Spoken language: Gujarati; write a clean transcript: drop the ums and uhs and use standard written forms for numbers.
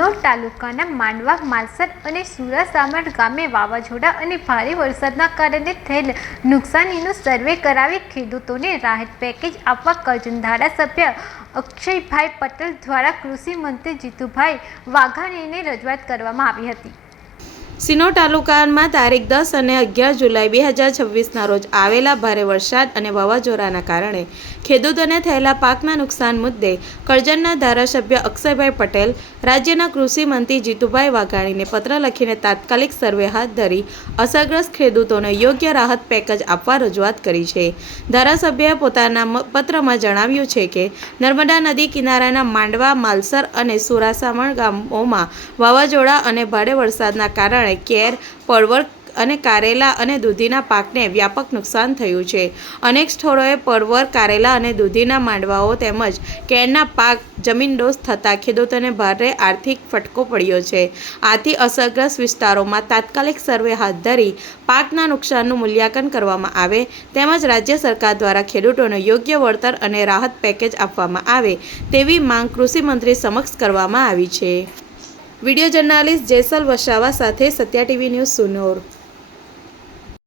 સિનોર તાલુકાના માંડવા, માલસર અને સુરાસામણ ગામે વાવાઝોડા અને ભારે વરસાદના કારણે થયેલ નુકસાનીનો સર્વે કરાવી ખેડૂતોને રાહત પેકેજ આપવા કરજણ ધારાસભ્ય અક્ષયભાઈ પટેલ દ્વારા કૃષિ મંત્રી જીતુભાઈ વાઘાણીને રજૂઆત કરવામાં આવી હતી। સિનોર તાલુકામાં તારીખ 10 અને 11 જુલાઈ 2026ના રોજ આવેલા ભારે વરસાદ અને વાવાઝોડાના કારણે ખેડૂતોને થયેલા પાકના નુકસાન મુદ્દે કરજણના ધારાસભ્ય અક્ષયભાઈ પટેલ રાજ્યના કૃષિ મંત્રી જીતુભાઈ વાઘાણીને પત્ર લખીને તાત્કાલિક સર્વે હાથ ધરી અસરગ્રસ્ત ખેડૂતોને યોગ્ય રાહત પેકેજ આપવા રજૂઆત કરી છે। ધારાસભ્યએ પોતાના પત્રમાં જણાવ્યું છે કે નર્મદા નદી કિનારાના માંડવા, માલસર અને સુરાસામણ ગામોમાં વાવાઝોડા અને ભારે વરસાદના કારણે કેર, પરવર અને કારેલા અને દૂધીના પાકને વ્યાપક નુકસાન થયું છે। અનેક સ્થળોએ પરવર, કારેલા અને દૂધીના માંડવાઓ તેમજ કેરના પાક જમીનદોસ્ત થતાં ખેડૂતોને ભારે આર્થિક ફટકો પડ્યો છે। આથી અસરગ્રસ્ત વિસ્તારોમાં તાત્કાલિક સર્વે હાથ ધરી પાકના નુકસાનનું મૂલ્યાંકન કરવામાં આવે તેમજ રાજ્ય સરકાર દ્વારા ખેડૂતોને યોગ્ય વળતર અને રાહત પેકેજ આપવામાં આવે તેવી માંગ કૃષિ મંત્રી સમક્ષ કરવામાં આવી છે। વિડીયો જર્નાલિસ્ટ જેસલ વસાવા સાથે સત્યા ટીવી ન્યૂઝ, સિનોર।